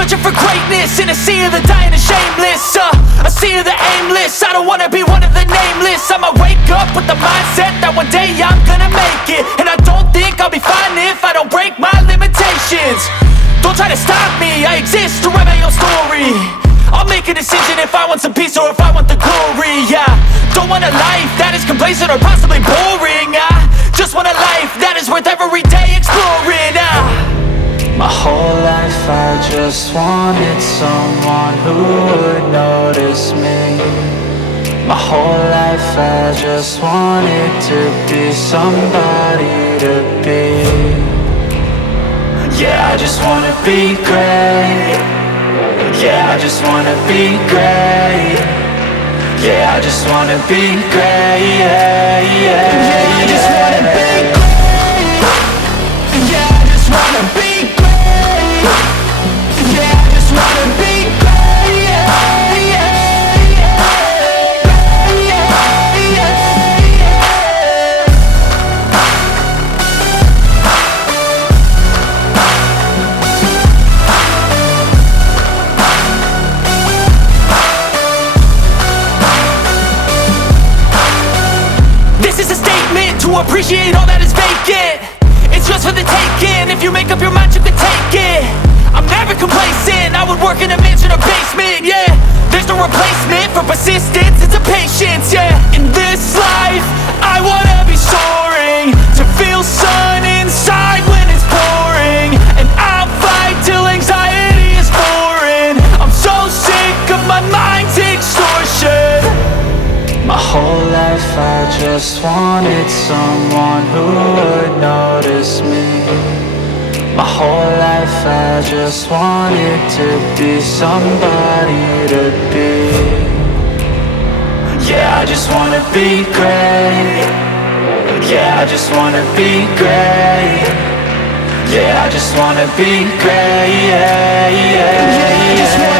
Searching for greatness in a sea of the dying and shameless. this, I don't wanna be one of the nameless. I'ma wake up with the mindset that one day I'm gonna make it. And I don't think I'll be fine if I don't break my limitations. Don't try to stop me, I exist to write my own story. I'll make a decision if I want some peace or if I want the glory. Yeah, don't want a life that is complacent or possibly boring. I just want a life that is worth every day exploring. My whole life I just wanted someone who would notice me. My whole life I just wanted to be somebody to be. Yeah, I just wanna be great. Yeah, I just wanna be great. Yeah, I just wanna be great. Yeah, I just wanna be great. Yeah, I just wanna be great. Yeah, I just wanna be great. Yeah, to appreciate all that is vacant. It's just for the taking. If you make up your mind, you can take it. I'm never complacent. I would work in a mansion or basement. Yeah, there's no replacement for persistence. It's a patience. Yeah, in this life I wanna be soaring, to feel sun inside when it's pouring. And I'll fight till anxiety is foreign. I'm so sick of my mind's extortion. my whole life I just wanted someone who would notice me. My whole life I just wanted to be somebody to be. Yeah, I just wanna be great. Yeah, I just wanna be great. Yeah, I just wanna be great. Yeah, I just wanna